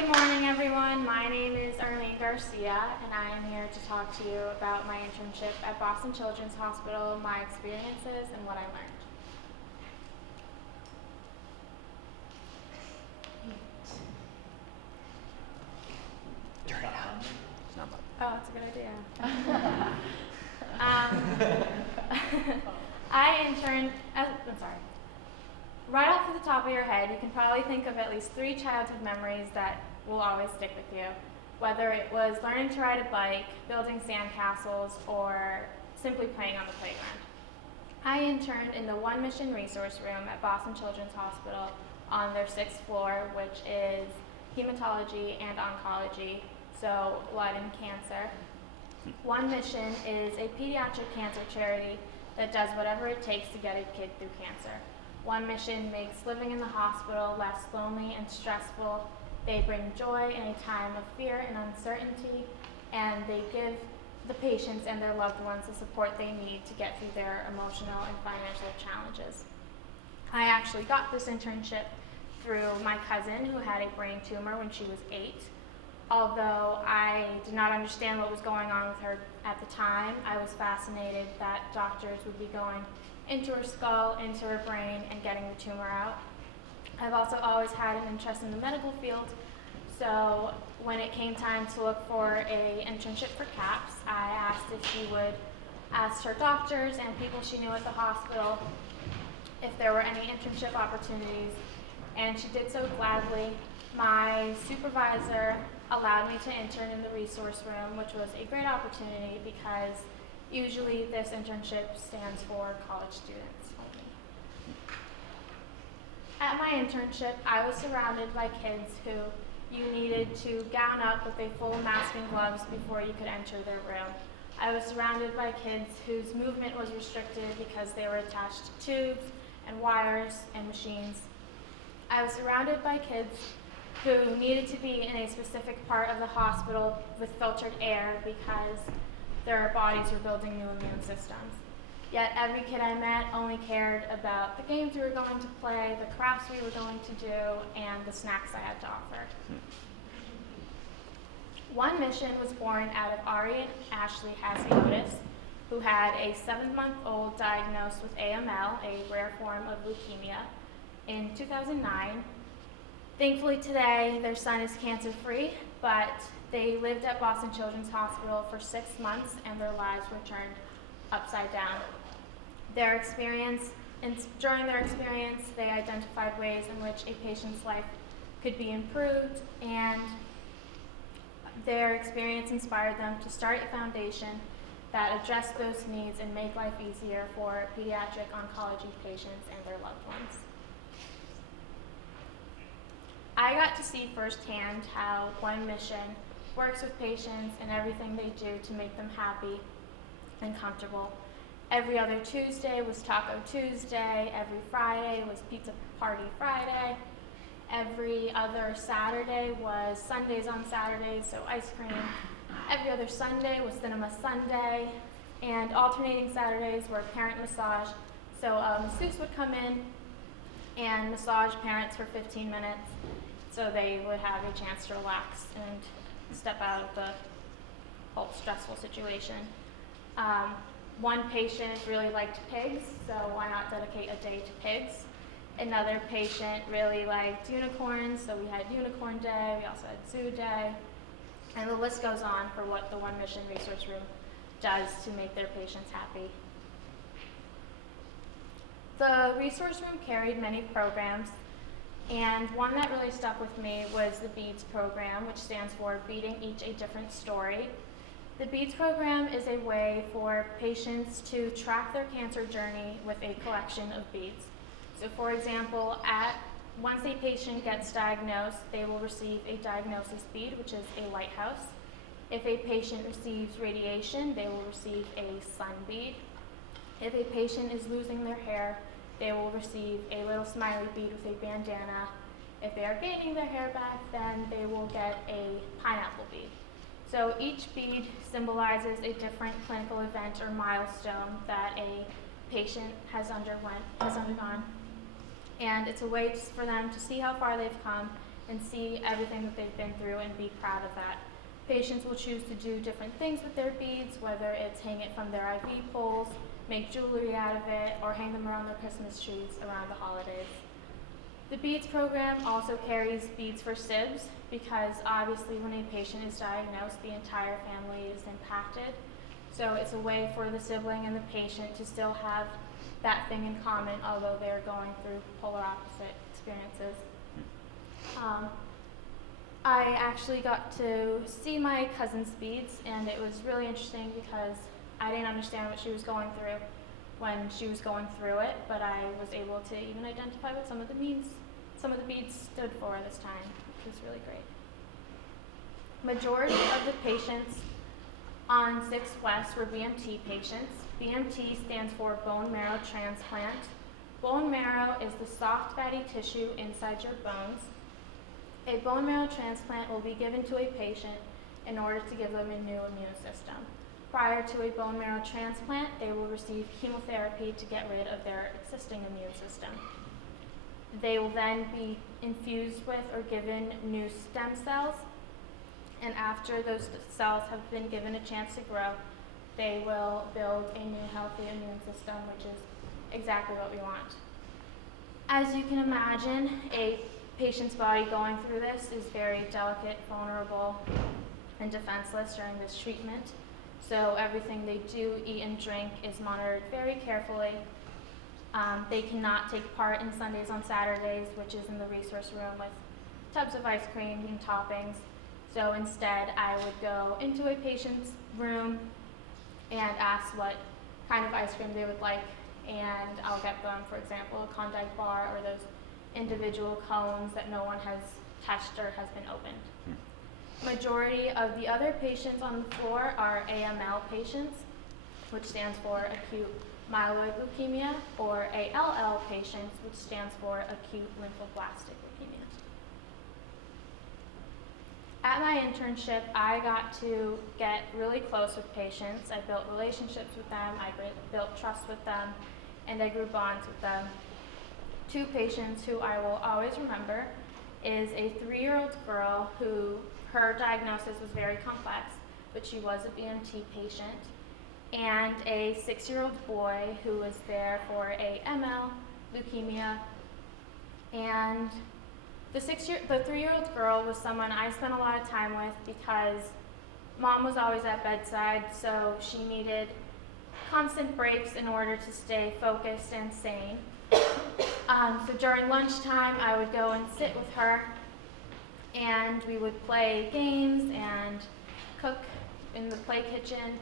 Good morning, everyone. My name is Arleen Garcia, and I am here to talk to you about my internship at Boston Children's Hospital, my experiences, and what I learned. Oh, that's a good idea. I interned, I'm sorry. Right off the top of your head, you can probably think of at least 3 childhood memories that will always stick with you. Whether it was learning to ride a bike, building sandcastles, or simply playing on the playground. I interned in the One Mission Resource Room at Boston Children's Hospital on their 6th floor, which is hematology and oncology, so blood and cancer. One Mission is a pediatric cancer charity that does whatever it takes to get a kid through cancer. One Mission makes living in the hospital less lonely and stressful. They bring joy in a time of fear and uncertainty, and they give the patients and their loved ones the support they need to get through their emotional and financial challenges. I actually got this internship through my cousin who had a brain tumor when she was 8. Although I did not understand what was going on with her at the time, I was fascinated that doctors would be going into her skull, into her brain, and getting the tumor out. I've also always had an interest in the medical field, so when it came time to look for an internship for CAPS, I asked if she would ask her doctors and people she knew at the hospital if there were any internship opportunities, and she did so gladly. My supervisor allowed me to intern in the resource room, which was a great opportunity because usually this internship stands for college students only. At my internship, I was surrounded by kids who you needed to gown up with a full mask and gloves before you could enter their room. I was surrounded by kids whose movement was restricted because they were attached to tubes and wires and machines. I was surrounded by kids who needed to be in a specific part of the hospital with filtered air because their bodies were building new immune systems. Yet every kid I met only cared about the games we were going to play, the crafts we were going to do, and the snacks I had to offer. One Mission was born out of Ari and Ashley Hasiotis, who had a 7-month-old diagnosed with AML, a rare form of leukemia, in 2009. Thankfully today, their son is cancer-free, but they lived at Boston Children's Hospital for 6 months and their lives were turned upside down. During their experience, they identified ways in which a patient's life could be improved, and their experience inspired them to start a foundation that addressed those needs and make life easier for pediatric oncology patients and their loved ones. I got to see firsthand how One Mission works with patients and everything they do to make them happy and comfortable. Every other Tuesday was Taco Tuesday, every Friday was Pizza Party Friday, every other Saturday was Sundays on Saturdays, so ice cream. Every other Sunday was Cinema Sunday, and alternating Saturdays were parent massage. So masseuse would come in and massage parents for 15 minutes so they would have a chance to relax and step out of the whole stressful situation. One patient really liked pigs, so why not dedicate a day to pigs? Another patient really liked unicorns, so we had Unicorn Day, we also had Zoo Day, and the list goes on for what the One Mission Resource Room does to make their patients happy. The resource room carried many programs, and one that really stuck with me was the BEADS program, which stands for Beating Each a Different Story. The BEADS program is a way for patients to track their cancer journey with a collection of beads. So for example, once a patient gets diagnosed, they will receive a diagnosis bead, which is a lighthouse. If a patient receives radiation, they will receive a sun bead. If a patient is losing their hair, they will receive a little smiley bead with a bandana. If they are gaining their hair back, then they will get a pineapple bead. So each bead symbolizes a different clinical event or milestone that a patient has undergone. And it's a way for them to see how far they've come and see everything that they've been through and be proud of that. Patients will choose to do different things with their beads, whether it's hang it from their IV poles, make jewelry out of it, or hang them around their Christmas trees around the holidays. The beads program also carries beads for SIBs because obviously when a patient is diagnosed, the entire family is impacted. So it's a way for the sibling and the patient to still have that thing in common, although they're going through polar opposite experiences. I actually got to see my cousin's beads, and it was really interesting because I didn't understand what she was going through when she was going through it, but I was able to even identify what some of the beads stood for this time, which was really great. Majority of the patients on 6 West were BMT patients. BMT stands for bone marrow transplant. Bone marrow is the soft fatty tissue inside your bones. A bone marrow transplant will be given to a patient in order to give them a new immune system. Prior to a bone marrow transplant, they will receive chemotherapy to get rid of their existing immune system. They will then be infused with or given new stem cells, and after those cells have been given a chance to grow, they will build a new healthy immune system, which is exactly what we want. As you can imagine, a patient's body going through this is very delicate, vulnerable, and defenseless during this treatment. So everything they do, eat, and drink is monitored very carefully. They cannot take part in Sundays on Saturdays, which is in the resource room with tubs of ice cream and toppings. So instead, I would go into a patient's room and ask what kind of ice cream they would like, and I'll get them, for example, a Klondike bar or those individual cones that no one has touched or has been opened. Majority of the other patients on the floor are AML patients, which stands for acute myeloid leukemia, or ALL patients, which stands for acute lymphoblastic leukemia. At my internship, I got to get really close with patients. I built relationships with them, I built trust with them, and I grew bonds with them. 2 patients who I will always remember is a 3-year-old girl who her diagnosis was very complex, but she was a BMT patient, and a 6-year-old boy who was there for a ML, leukemia, and the 3-year-old girl was someone I spent a lot of time with because mom was always at bedside, so she needed constant breaks in order to stay focused and sane. So during lunchtime, I would go and sit with her, and we would play games and cook in the play kitchen.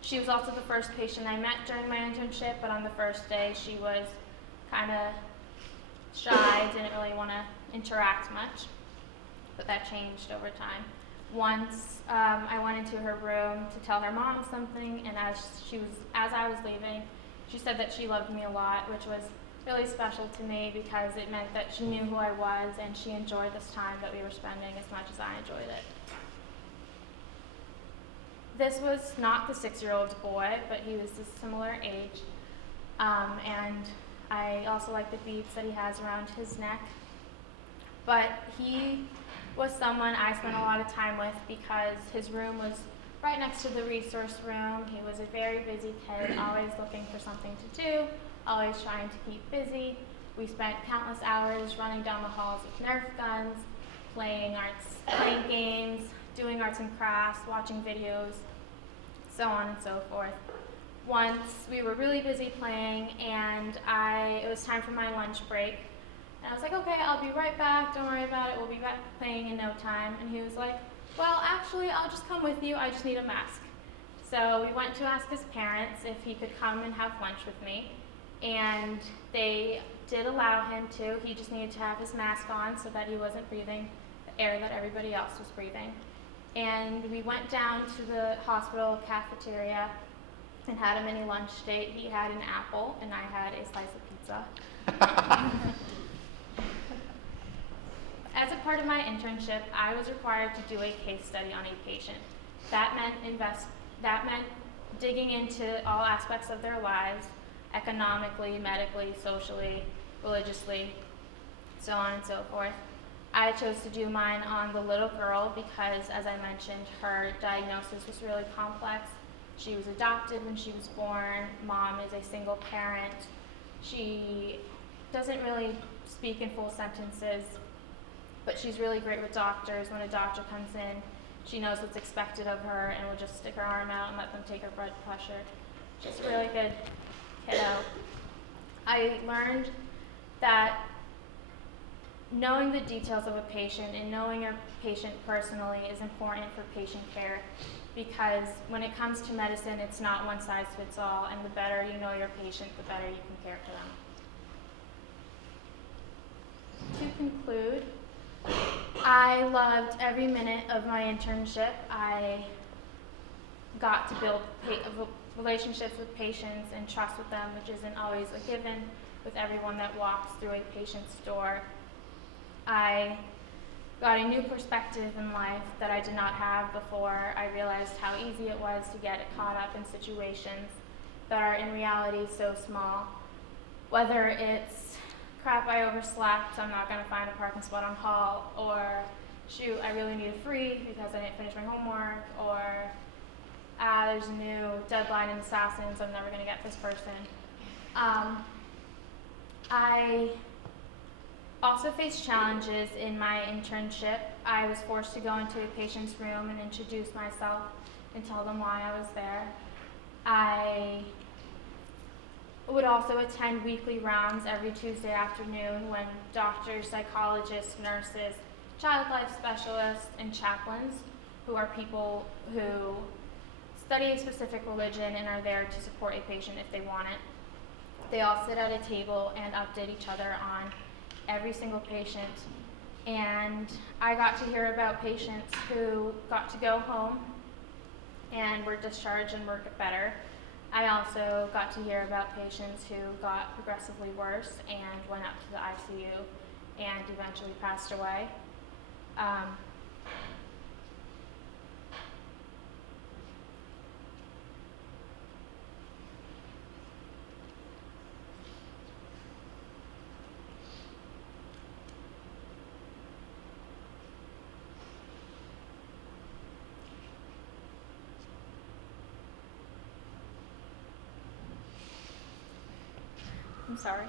She was also the first patient I met during my internship, but on the first day, she was kind of shy, didn't really want to interact much, but that changed over time. Once I went into her room to tell her mom something, and as I was leaving, she said that she loved me a lot, which was really special to me because it meant that she knew who I was and she enjoyed this time that we were spending as much as I enjoyed it. This was not the 6-year-old boy, but he was a similar age, and I also like the beads that he has around his neck. But he was someone I spent a lot of time with because his room was right next to the resource room. He was a very busy kid, always looking for something to do, always trying to keep busy. We spent countless hours running down the halls with Nerf guns, playing games, doing arts and crafts, watching videos, so on and so forth. Once we were really busy playing, and it was time for my lunch break. And I was like, okay, I'll be right back, don't worry about it, we'll be back playing in no time. And he was like, well, actually, I'll just come with you, I just need a mask. So we went to ask his parents if he could come and have lunch with me, and they did allow him to. He just needed to have his mask on so that he wasn't breathing the air that everybody else was breathing. And we went down to the hospital cafeteria and had a mini lunch date. He had an apple, and I had a slice of pizza. As a part of my internship, I was required to do a case study on a patient. That meant digging into all aspects of their lives, economically, medically, socially, religiously, so on and so forth. I chose to do mine on the little girl because, as I mentioned, her diagnosis was really complex. She was adopted when she was born. Mom is a single parent. She doesn't really speak in full sentences, but she's really great with doctors. When a doctor comes in, she knows what's expected of her and will just stick her arm out and let them take her blood pressure. Just a really good kiddo. I learned that knowing the details of a patient and knowing a patient personally is important for patient care, because when it comes to medicine, it's not one size fits all, and the better you know your patient, the better you can care for them. To conclude, I loved every minute of my internship. I got to build relationships with patients and trust with them, which isn't always a given with everyone that walks through a patient's door. I got a new perspective in life that I did not have before. I realized how easy it was to get caught up in situations that are in reality so small. Whether it's, crap, I overslept, so I'm not going to find a parking spot on Hall, or shoot, I really need a free because I didn't finish my homework, or there's a new deadline in Assassins, I'm never going to get this person. I also faced challenges in my internship. I was forced to go into a patient's room and introduce myself and tell them why I was there. I would also attend weekly rounds every Tuesday afternoon when doctors, psychologists, nurses, child life specialists, and chaplains, who are people who study a specific religion and are there to support a patient if they want it. They all sit at a table and update each other on every single patient. And I got to hear about patients who got to go home and were discharged and were better. I also got to hear about patients who got progressively worse and went up to the ICU and eventually passed away. I'm sorry.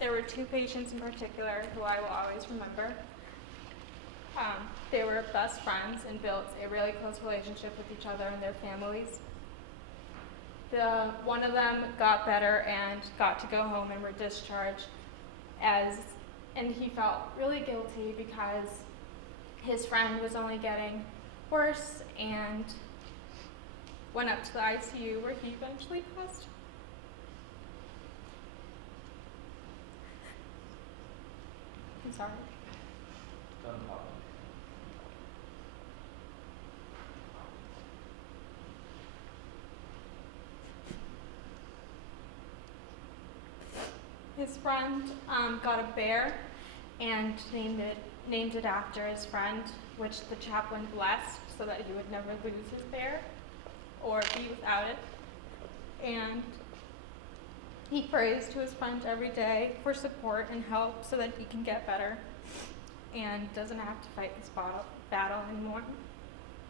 There were two patients in particular who I will always remember. They were best friends and built a really close relationship with each other and their families. One of them got better and got to go home and were discharged, and he felt really guilty because his friend was only getting worse and went up to the ICU where he eventually passed. I'm sorry. His friend got a bear and named it after his friend, which the chaplain blessed so that he would never lose his bear or be without it. And he prays to his friend every day for support and help so that he can get better and doesn't have to fight this battle anymore.